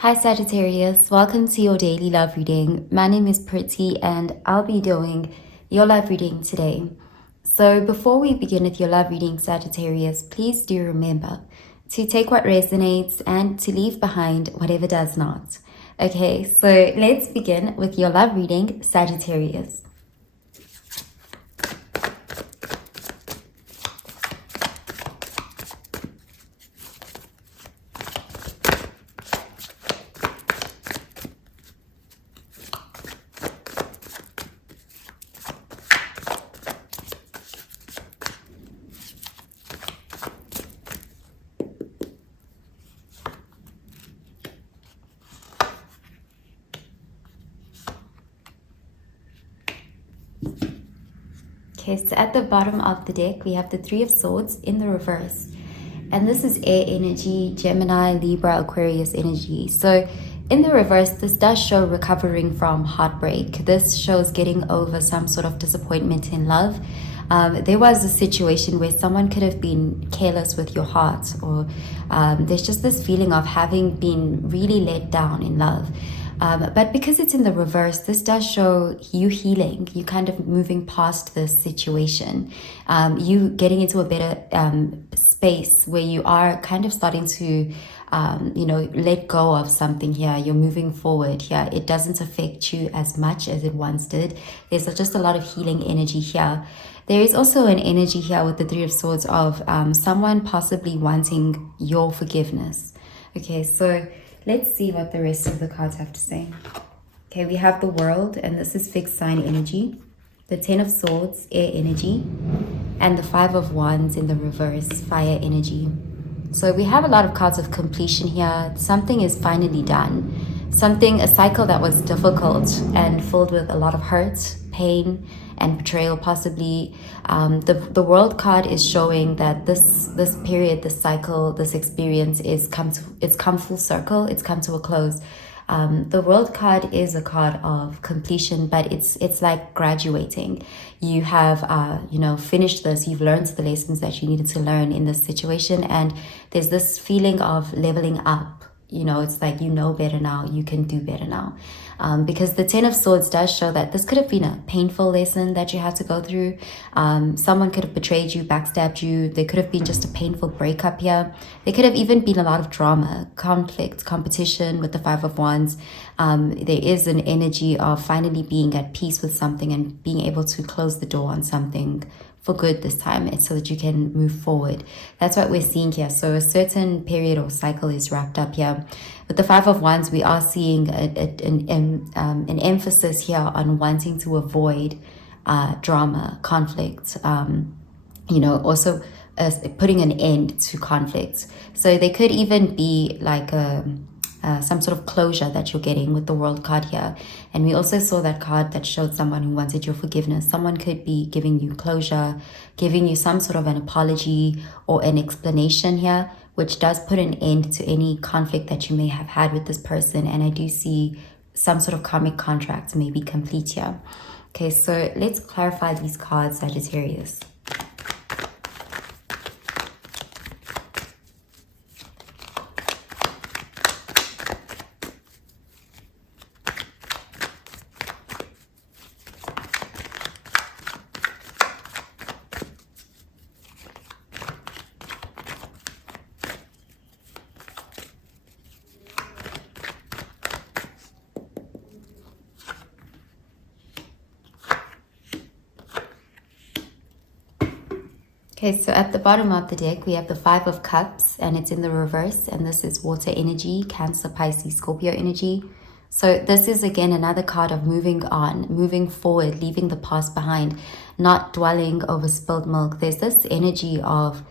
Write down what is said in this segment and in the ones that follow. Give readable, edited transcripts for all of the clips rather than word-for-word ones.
Hi Sagittarius, welcome to your daily love reading. My name is Pretty and I'll be doing your love reading today. So before we begin with your love reading, Sagittarius, please do remember to take what resonates and to leave behind whatever does not. Okay, so let's begin with your love reading, Sagittarius. Okay, so at the bottom of the deck, we have the Three of Swords in the reverse. And this is air energy, Gemini, Libra, Aquarius energy. So in the reverse, this does show recovering from heartbreak. This shows getting over some sort of disappointment in love. There was a situation where someone could have been careless with your heart, or there's just this feeling of having been really let down in love. But because it's in the reverse, this does show you healing, you kind of moving past this situation, you getting into a better space where you are kind of starting to, let go of something here. You're moving forward here. It doesn't affect you as much as it once did. There's just a lot of healing energy here. There is also an energy here with the Three of Swords of someone possibly wanting your forgiveness. Okay, so let's see what the rest of the cards have to say. Okay, we have the World, and this is fixed sign energy. The Ten of Swords, air energy. And the Five of Wands in the reverse, fire energy. So we have a lot of cards of completion here. Something is finally done. A cycle that was difficult and filled with a lot of hurt, pain, and betrayal possibly. The World card is showing that this period, this cycle, this experience it's come full circle. It's come to a close. The World card is a card of completion, but it's like graduating. You have finished this. You've learned the lessons that you needed to learn in this situation, and there's this feeling of leveling up. It's like better now, you can do better now. Because the Ten of Swords does show that this could have been a painful lesson that you had to go through. Someone could have betrayed you, backstabbed you. There could have been just a painful breakup here. There could have even been a lot of drama, conflict, competition with the Five of Wands. There is an energy of finally being at peace with something and being able to close the door on something for good this time. It's so that you can move forward. That's what we're seeing here. So a certain period or cycle is wrapped up here. With the Five of Wands, we are seeing an emphasis here on wanting to avoid drama, conflict, also putting an end to conflicts. So there could even be like some sort of closure that you're getting with the World card here. And we also saw that card that showed someone who wanted your forgiveness. Someone could be giving you closure, giving you some sort of an apology or an explanation here, which does put an end to any conflict that you may have had with this person. And I do see some sort of karmic contract may be complete here. Okay, so let's clarify these cards, Sagittarius. Okay, so at the bottom of the deck, we have the Five of Cups, and it's in the reverse. And this is water energy, Cancer, Pisces, Scorpio energy. So this is, again, another card of moving on, moving forward, leaving the past behind, not dwelling over spilled milk. There's this energy of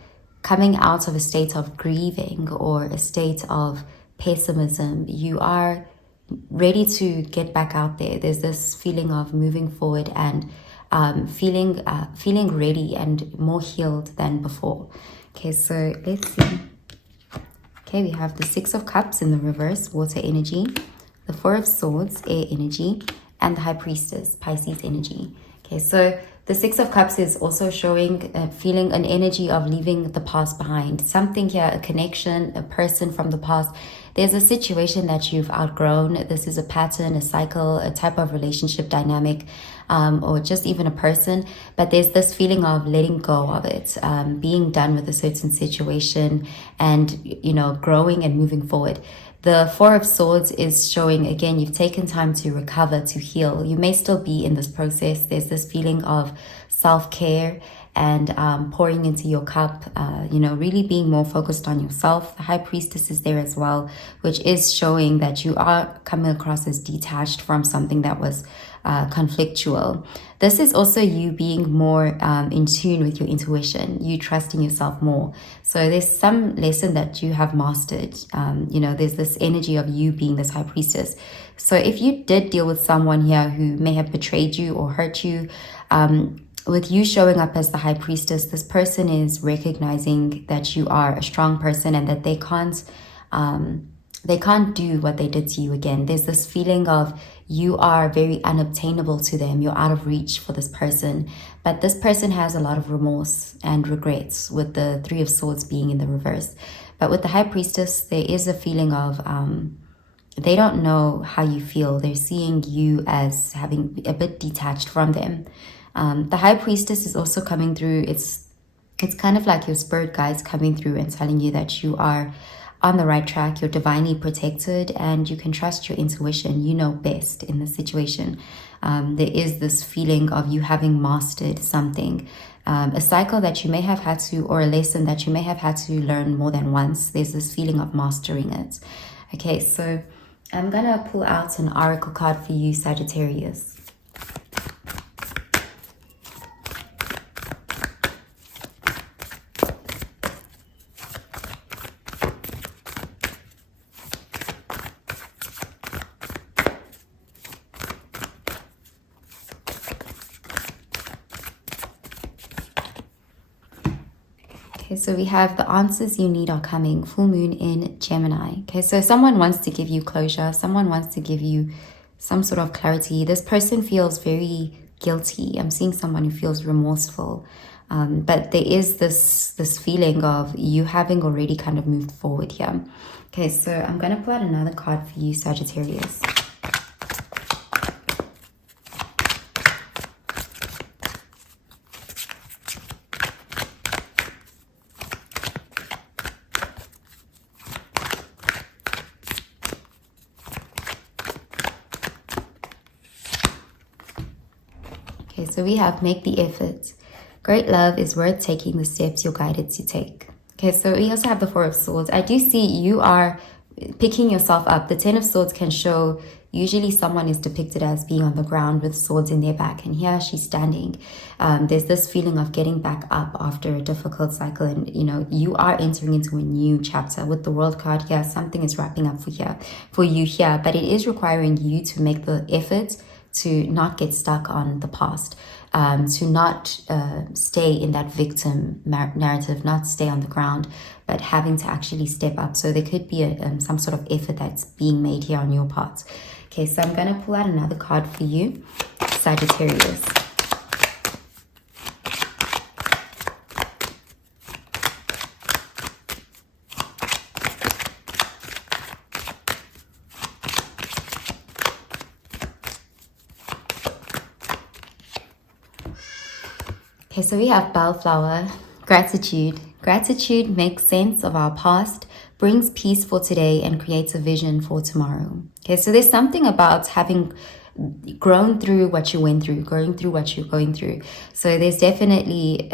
coming out of a state of grieving or a state of pessimism. You are ready to get back out there. There's this feeling of moving forward and feeling ready and more healed than before. Okay, so let's see. Okay, we have the Six of Cups in the reverse, water energy, the Four of Swords, air energy, and the High Priestess, Pisces energy. Okay, so the Six of Cups is also showing feeling an energy of leaving the past behind. Something here, a connection, a person from the past. there's a situation that you've outgrown. This is a pattern, a cycle, a type of relationship dynamic, or just even a person. But there's this feeling of letting go of it, being done with a certain situation, and, you know, growing and moving forward. The Four of Swords is showing, again, you've taken time to recover, to heal. You may still be in this process. There's this feeling of self-care and pouring into your cup, you know, really being more focused on yourself. The High Priestess is there as well, which is showing that you are coming across as detached from something that was conflictual. This is also you being more in tune with your intuition, you trusting yourself more. So there's some lesson that you have mastered. You know, there's this energy of you being this High Priestess. So if you did deal with someone here who may have betrayed you or hurt you, with you showing up as the High Priestess, this person is recognizing that you are a strong person and that they can't do what they did to you again. There's this feeling of you are very unobtainable to them. You're out of reach for this person. But this person has a lot of remorse and regrets, with the Three of Swords being in the reverse. But with the High Priestess, there is a feeling of they don't know how you feel. They're seeing you as having a bit detached from them. The High Priestess is also coming through. It's kind of like your spirit guides coming through and telling you that you are on the right track, you're divinely protected, and you can trust your intuition. You know best in this situation. There is this feeling of you having mastered something, a cycle that you may have had to, or a lesson that you may have had to learn more than once. There's this feeling of mastering it. Okay, so I'm gonna pull out an oracle card for you, Sagittarius. Okay, so we have the answers you need are coming. Full moon in Gemini. Okay, so someone wants to give you closure. Someone wants to give you some sort of clarity. This person feels very guilty. I'm seeing someone who feels remorseful. But there is this feeling of you having already kind of moved forward here. Okay, so I'm going to pull out another card for you, Sagittarius. Okay, so we have make the effort. Great love is worth taking the steps you're guided to take. Okay, so we also have the Four of Swords. I do see you are picking yourself up. The Ten of Swords can show, usually someone is depicted as being on the ground with swords in their back, and here she's standing. There's this feeling of getting back up after a difficult cycle, and you know, you are entering into a new chapter. With the World card here, something is wrapping up for you here, but it is requiring you to make the effort to not get stuck on the past, to not stay in that victim narrative, not stay on the ground, but having to actually step up. So there could be some sort of effort that's being made here on your part. Okay, so I'm going to pull out another card for you, Sagittarius. Okay, so we have Bellflower, gratitude. Gratitude makes sense of our past, brings peace for today, and creates a vision for tomorrow. Okay, so there's something about having grown through what you went through, going through what you're going through. So there's definitely,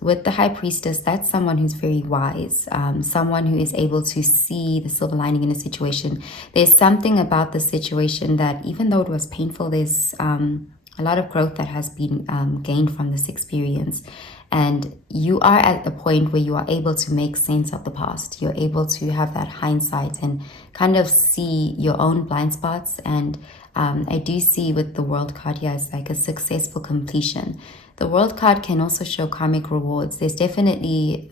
with the High Priestess, that's someone who's very wise, someone who is able to see the silver lining in a situation. There's something about the situation that, even though it was painful, there's a lot of growth that has been gained from this experience. And you are at the point where you are able to make sense of the past. You're able to have that hindsight and kind of see your own blind spots. And I do see with the World card here, it's like a successful completion. The World card can also show karmic rewards. There's definitely,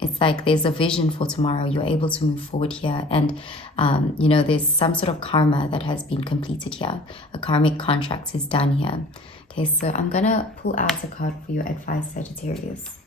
it's like there's a vision for tomorrow. You're able to move forward here. And, you know, there's some sort of karma that has been completed here. A karmic contract is done here. Okay, so I'm going to pull out a card for your advice, Sagittarius.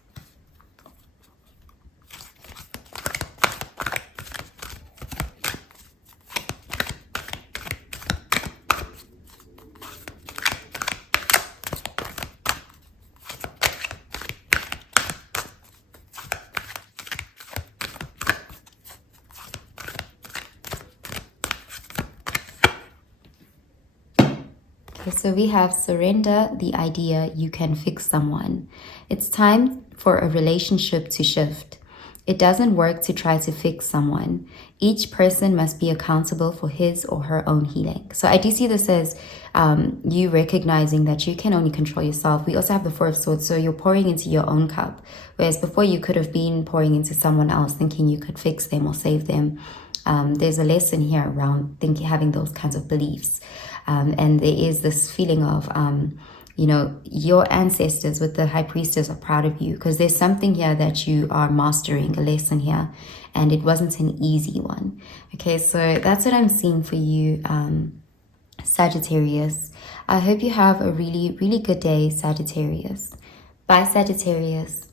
Okay, so we have surrender the idea you can fix someone. It's time for a relationship to shift. It doesn't work to try to fix someone. Each person must be accountable for his or her own healing. So I do see this as you recognizing that you can only control yourself. We also have the Four of Swords, so you're pouring into your own cup. Whereas before you could have been pouring into someone else, thinking you could fix them or save them. There's a lesson here around having those kinds of beliefs. And there is this feeling of, your ancestors with the High Priestess are proud of you because there's something here that you are mastering, a lesson here, and it wasn't an easy one. Okay, so that's what I'm seeing for you, Sagittarius. I hope you have a really, really good day, Sagittarius. Bye, Sagittarius.